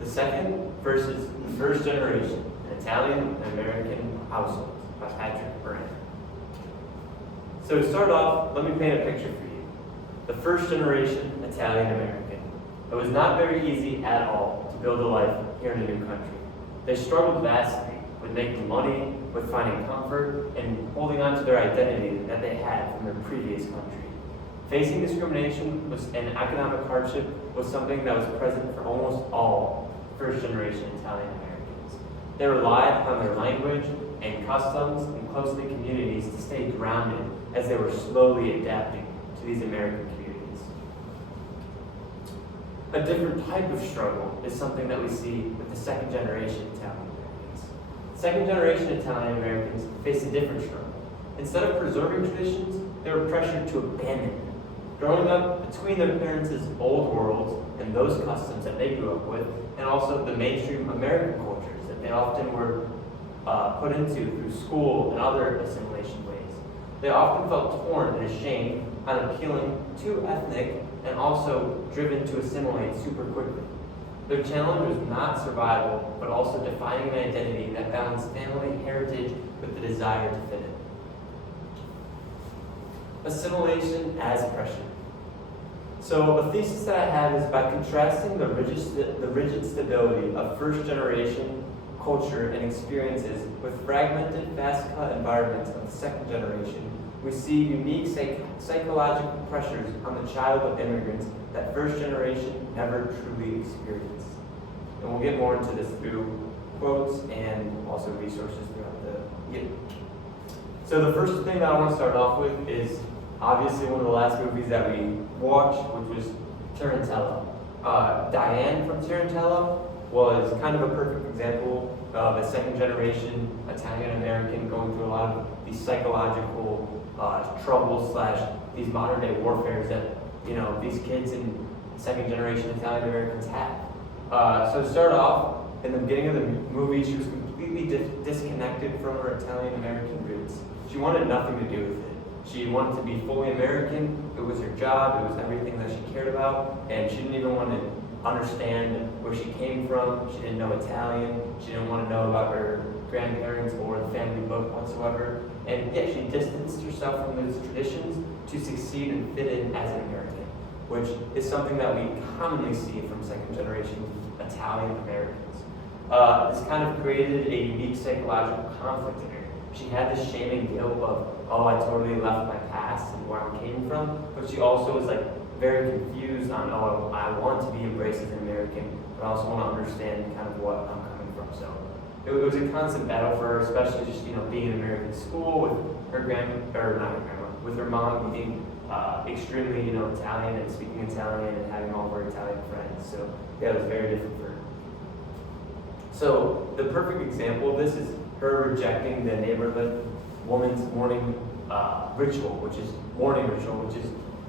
The second versus the first generation, an Italian and American household by Patrick Moran. So to start off, let me paint a picture for you. The first generation Italian American. It was not very easy at all to build a life here in a new country. They struggled vastly with making money, with finding comfort, and holding on to their identity that they had from their previous country. Facing discrimination and economic hardship was something that was present for almost all first-generation Italian Americans. They relied on their language and customs and close-knit communities to stay grounded as they were slowly adapting to these American communities. A different type of struggle is something that we see with the second-generation Italian Americans. Second-generation Italian Americans face a different struggle. Instead of preserving traditions, they were pressured to abandon them. Growing up between their parents' old worlds and those customs that they grew up with, and also the mainstream American cultures that they often were put into through school and other assimilation ways. They often felt torn and ashamed on appealing to ethnic and also driven to assimilate super quickly. Their challenge was not survival, but also defining an identity that balanced family heritage with the desire to fit in. Assimilation as pressure. So a thesis that I have is by contrasting the rigid stability of first-generation culture and experiences with fragmented, fast-cut environments of the second generation, we see unique psychological pressures on the child of immigrants that first generation never truly experienced. And we'll get more into this through quotes and also resources throughout the year. So the first thing that I want to start off with is obviously one of the last movies that we watched, which was Tarantella. Diane from Tarantella was kind of a perfect example of a second generation Italian American going through a lot of these psychological troubles / these modern day warfares that these kids in second generation Italian Americans have. So to start off, in the beginning of the movie, she was completely disconnected from her Italian American roots. She wanted nothing to do with it. She wanted to be fully American. It was her job. It was everything that she cared about. And she didn't even want to understand where she came from. She didn't know Italian. She didn't want to know about her grandparents or the family book whatsoever. And yet she distanced herself from those traditions to succeed and fit in as an American, which is something that we commonly see from second generation Italian Americans. This kind of created a unique psychological conflict in her. She had this shame and guilt of, I totally left my past and where I came from, but she also was very confused on, I want to be embraced as an American, but I also want to understand kind of what I'm coming from. So it was a constant battle for her, especially just being in American school with her with her mom being extremely Italian and speaking Italian and having all of her Italian friends. So yeah, it was very different for her. So the perfect example of this is her rejecting the neighborhood woman's morning ritual, which is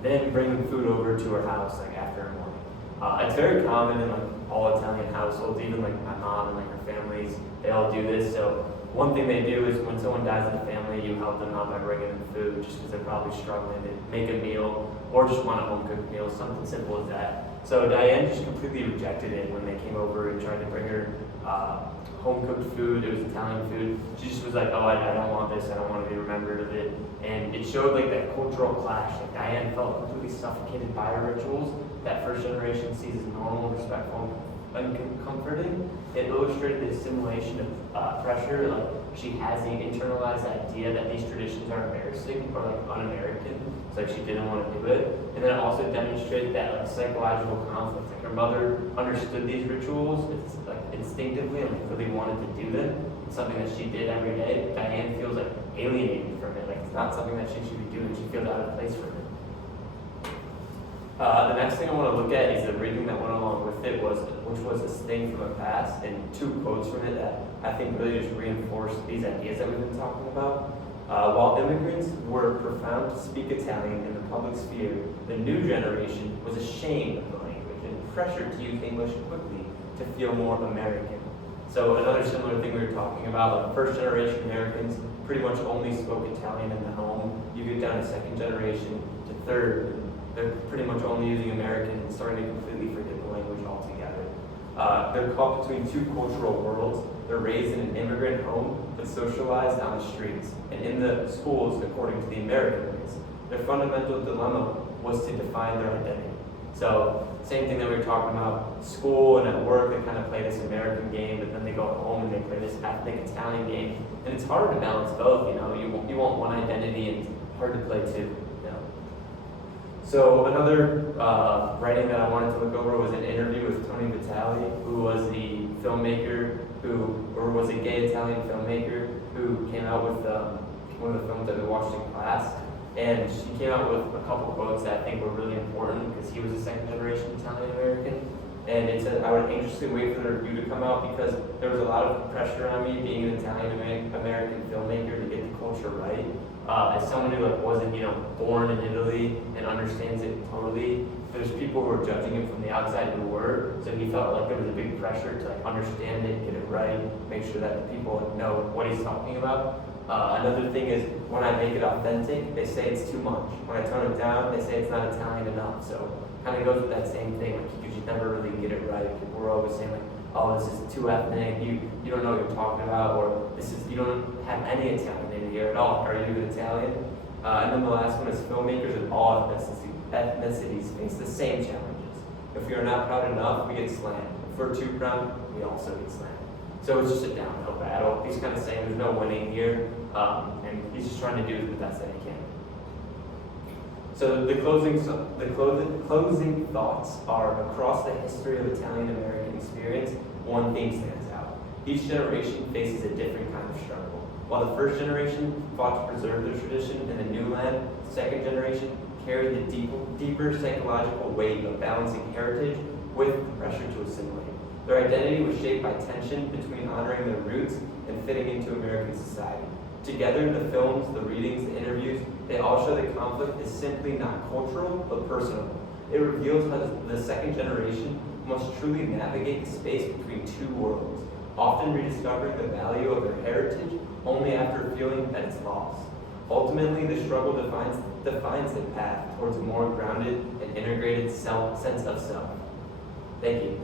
then bringing food over to her house after her morning. It's very common in all Italian households, even my mom and her families, they all do this. So one thing they do is when someone dies in the family, you help them out by bringing them food, just because they're probably struggling to make a meal or just want a home cooked meal, something simple as that. So Diane just completely rejected it when they came over and tried to bring her home-cooked food. It was Italian food. She just was I don't want this. I don't want to be remembered of it. And it showed that cultural clash. Diane felt completely suffocated by her rituals that first generation sees as normal, respectful, and comforting. It illustrated the assimilation of pressure. She has the internalized idea that these traditions are embarrassing or un-American. It's she didn't want to do it. And then it also demonstrated that psychological conflict. Her mother understood these rituals instinctively and really wanted to do them. It's something that she did every day. Diane feels alienated from it. It's not something that she should be doing. She feels out of place from it. The next thing I want to look at is the reading that went along with it, which was a sting from the past, and 2 quotes from it that I think really just reinforce these ideas that we've been talking about. While immigrants were profound to speak Italian in the public sphere, the new generation was ashamed of the language and pressured to use English quickly to feel more American. So another similar thing we were talking about, first generation Americans pretty much only spoke Italian in the home. You get down to second generation to third, they're pretty much only using American and starting to completely forget the language altogether. They're caught between two cultural worlds. They're raised in an immigrant home, but socialized on the streets and in the schools according to the American ways. Their fundamental dilemma was to define their identity. So, same thing that we were talking about, school and at work, they kind of play this American game, but then they go home and they play this ethnic Italian game. And it's hard to balance both, you want one identity and it's hard to play two. So another writing that I wanted to look over was an interview with Tony Vitale, who was the filmmaker was a gay Italian filmmaker who came out with one of the films that we watched in class. And she came out with a couple quotes that I think were really important because he was a second generation Italian American. And it said, I would anxiously wait for the review to come out because there was a lot of pressure on me being an Italian American filmmaker to get the culture right. As someone who wasn't born in Italy and understands it totally, there's people who are judging it from the outside who were. So he felt like there was a big pressure to understand it, get it right, make sure that the people know what he's talking about. Another thing is when I make it authentic, they say it's too much. When I tone it down, they say it's not Italian enough. So kind of goes with that same thing. You just never really get it right. People are always saying oh, this is too ethnic. You don't know what you're talking about, or you don't have any Italian in here at all. Are you even Italian? And then the last one is filmmakers of all ethnicities face the same challenges. If we are not proud enough, we get slammed. If we're too proud, we also get slammed. So it's just a downhill battle. He's kind of saying there's no winning here, and he's just trying to do the best that he can. So the closing thoughts are, across the history of Italian American experience, one theme stands out. Each generation faces a different kind of struggle. While the first generation fought to preserve their tradition in the new land, the second generation carried the deeper psychological weight of balancing heritage with the pressure to assimilate. Their identity was shaped by tension between honoring their roots and fitting into American society. Together, the films, the readings, the interviews, they all show that conflict is simply not cultural, but personal. It reveals how the second generation must truly navigate the space between two worlds, often rediscovering the value of their heritage only after feeling that it's lost. Ultimately, the struggle defines the path towards a more grounded and integrated sense of self. Thank you.